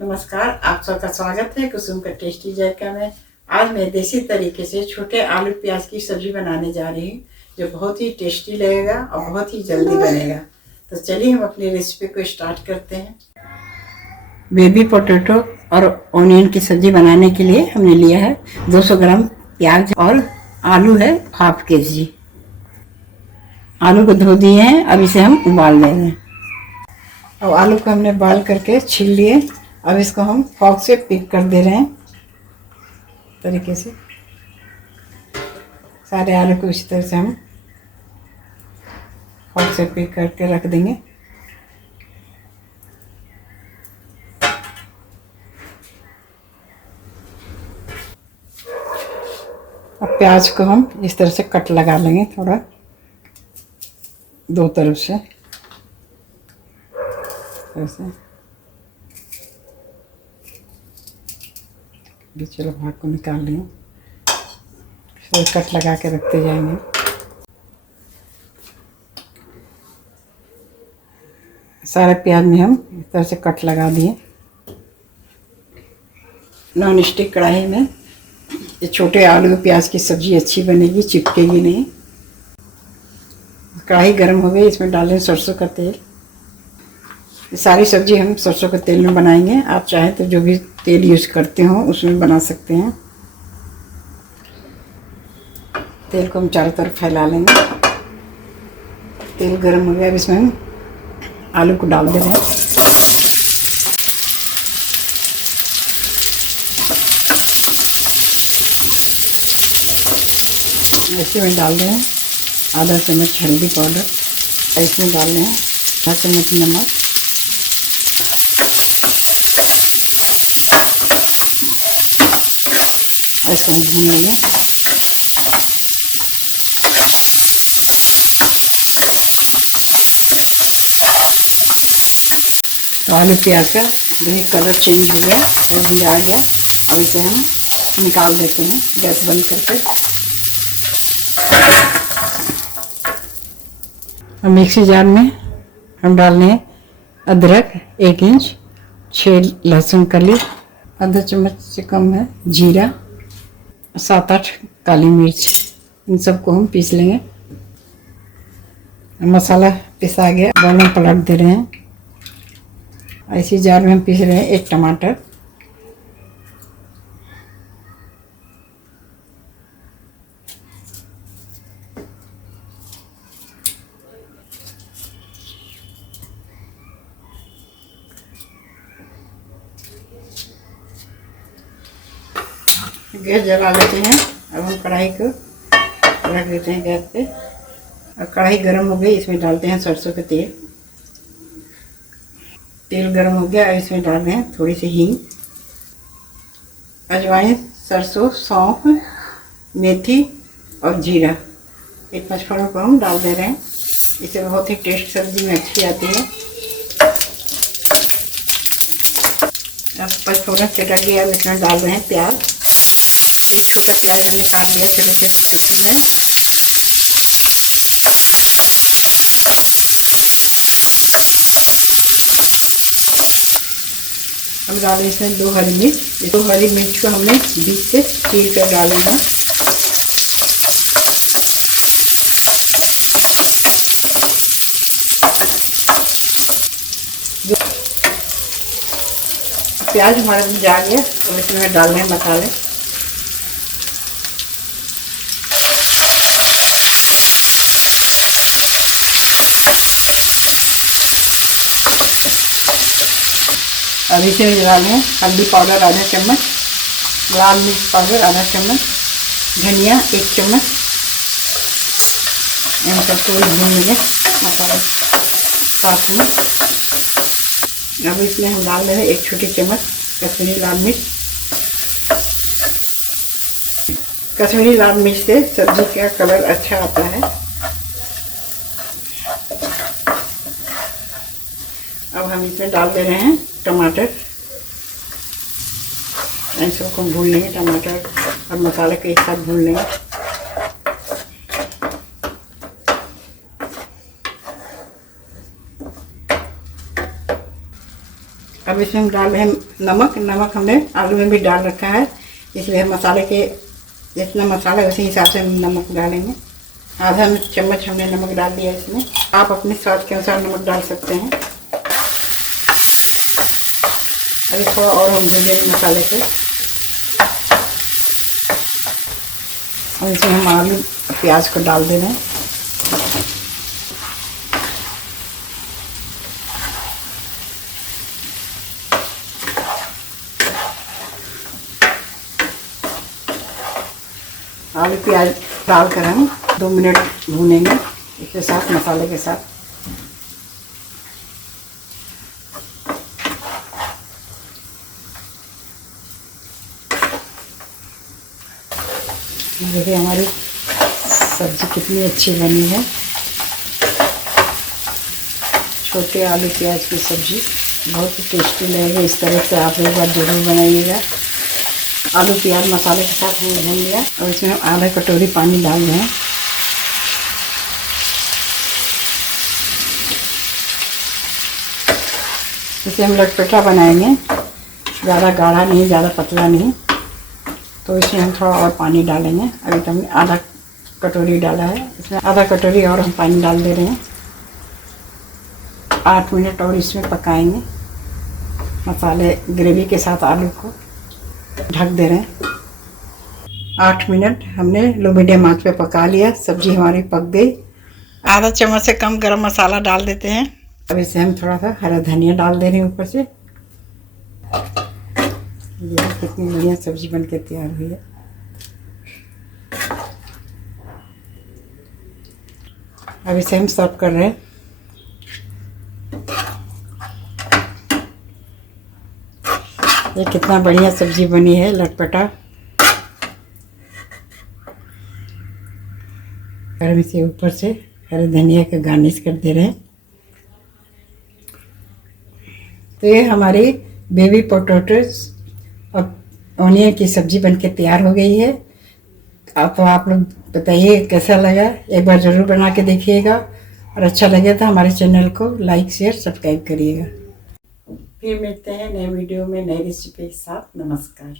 नमस्कार, आप सबका स्वागत है कुसुम का टेस्टी जायका में। आज मैं देसी तरीके से छोटे आलू प्याज की सब्जी बनाने जा रही हूँ, जो बहुत ही टेस्टी लगेगा और बहुत ही जल्दी बनेगा। तो चलिए हम अपनी रेसिपी को स्टार्ट करते हैं। बेबी पोटैटो और ऑनियन की सब्जी बनाने के लिए हमने लिया है 200 ग्राम प्याज और आलू है हाफ kg। आलू को धो दिए हैं, अब इसे हम उबाल लेंगे। और आलू को हमने बॉयल करके छील लिए। अब इसको हम फॉक से पिक कर दे रहे हैं तरीके से। सारे आलू को इसी तरह से हम फॉक से पिक करके रख देंगे। अब प्याज को हम इस तरह से कट लगा लेंगे, थोड़ा दो तरफ से ऐसे। चलो भाग को निकाल लें, फिर कट लगा के रखते जाएंगे। सारे प्याज में हम इस तरह से कट लगा दिए। नॉन स्टिक कढ़ाई में ये छोटे आलू प्याज की सब्जी अच्छी बनेगी, चिपकेगी नहीं। कढ़ाई गर्म हो गई, इसमें डालें सरसों का तेल। ये सारी सब्जी हम सरसों के तेल में बनाएंगे। आप चाहें तो जो भी तेल यूज़ करते हो उसमें बना सकते हैं। तेल को हम चारों तरफ फैला लेंगे। तेल गर्म हो गया, अब इसमें हम आलू को डाल दे रहे हैं। ऐसे में डाल रहे हैं आधा चम्मच हल्दी पाउडर, इसमें डाल रहे हैं आधा चम्मच नमक, ऐसा भून लेंगे। तो आलू प्याज का ये कलर चेंज हो गया, रेडी आ गया। अब इसे हम निकाल लेते हैं गैस बंद करके। अब मिक्सी जार में हम डाल रहे हैं अदरक 1 इंच, 6 लहसुन कली, आधा चम्मच से कम है जीरा, 7-8 काली मिर्च। इन सबको हम पीस लेंगे। मसाला पिसा गया, बाउल में पलट दे रहे हैं। ऐसी जार में हम पीस रहे हैं 1 टमाटर, गैस जला लेते हैं। अब हम कढ़ाई को रख देते हैं गैस पे। और कढ़ाई गर्म हो गई, इसमें डालते हैं सरसों का तेल। तेल गर्म हो गया, इसमें डाल रहे हैं थोड़ी सी हींग, अजवाइन, सरसों, सौंफ, मेथी और जीरा। 1 पचफोड़न को हम डाल दे रहे हैं। इससे बहुत ही टेस्ट सब्जी में अच्छी आती है। अब पचफोड़न चटक गया, अब इसमें डाल रहे हैं प्याज। एक छोटा प्याज हमने काट लिया छोटे छोटे टुकड़ों में। हम डालें इसमें 2 हरी मिर्च। 2 हरी मिर्च को हमने बीच से चीर कर डालेंगे। प्याज हमारे में जा गया, तो इसमें डाल रहे हैं मसाले। अब इसे डाल रहे हैं हल्दी पाउडर आधा चम्मच, लाल मिर्च पाउडर आधा चम्मच, धनिया 1 चम्मच। इन सबको भून लेंगे मसाला साथ में। अब इसमें हम डाल रहे हैं 1 छोटी चम्मच कश्मीरी लाल मिर्च। कश्मीरी लाल मिर्च से सब्जी का कलर अच्छा आता है। अब हम इसमें डाल दे रहे हैं टमाटर। इन सबको भून लेंगे, टमाटर और मसाले को एक साथ भून लेंगे। अब इसमें हम डाल रहे हैं नमक। नमक हमने आलू में भी डाल रखा है, इसलिए मसाले के जितना मसाला है उसी हिसाब से हम नमक डालेंगे। आधा चम्मच हमने नमक डाल दिया इसमें। आप अपने स्वाद के अनुसार नमक डाल सकते हैं। अभी थोड़ा और हम भूनेंगे मसाले को। और इसमें हम आलू प्याज को डाल दे रहे हैं। आलू प्याज डालकर हम 2 मिनट भूनेंगे इसके साथ, मसाले के साथ। देखिए हमारी सब्ज़ी कितनी अच्छी बनी है। छोटे आलू प्याज की सब्ज़ी बहुत ही टेस्टी लगेगी। इस तरह से आप एक बार ज़रूर बनाइएगा। आलू प्याज मसाले के साथ हमने भून लिया और इसमें हम आधा कटोरी पानी डाल रहे हैं। इसे हम लटपटा बनाएंगे, ज़्यादा गाढ़ा नहीं, ज़्यादा पतला नहीं। तो इसमें हम थोड़ा और पानी डालेंगे। अभी तो हमने आधा कटोरी डाला है, इसमें आधा कटोरी और हम पानी डाल दे रहे हैं। 8 मिनट और इसमें पकाएंगे मसाले ग्रेवी के साथ। आलू को ढक दे रहे हैं। 8 मिनट हमने लो मीडियम आंच पे पका लिया। सब्जी हमारी पक गई। आधा चम्मच से कम गरम मसाला डाल देते हैं। अब इसे हम थोड़ा सा हरा धनिया डाल दे रहे हैं ऊपर से। ये कितनी बढ़िया सब्जी बनके तैयार हुई है। अब इसे हम सर्व कर रहे हैं। ये कितना बढ़िया सब्जी बनी है, लटपटा। और इसे ऊपर से हरे धनिया का गार्निश कर दे रहे हैं। तो ये हमारी बेबी पोटैटोज और ऑनियन की सब्ज़ी बनके तैयार हो गई है। तो आप लोग बताइए कैसा लगा। एक बार ज़रूर बना के देखिएगा और अच्छा लगे तो हमारे चैनल को लाइक शेयर सब्सक्राइब करिएगा। फिर मिलते हैं नए वीडियो में नई रेसिपी के साथ। नमस्कार।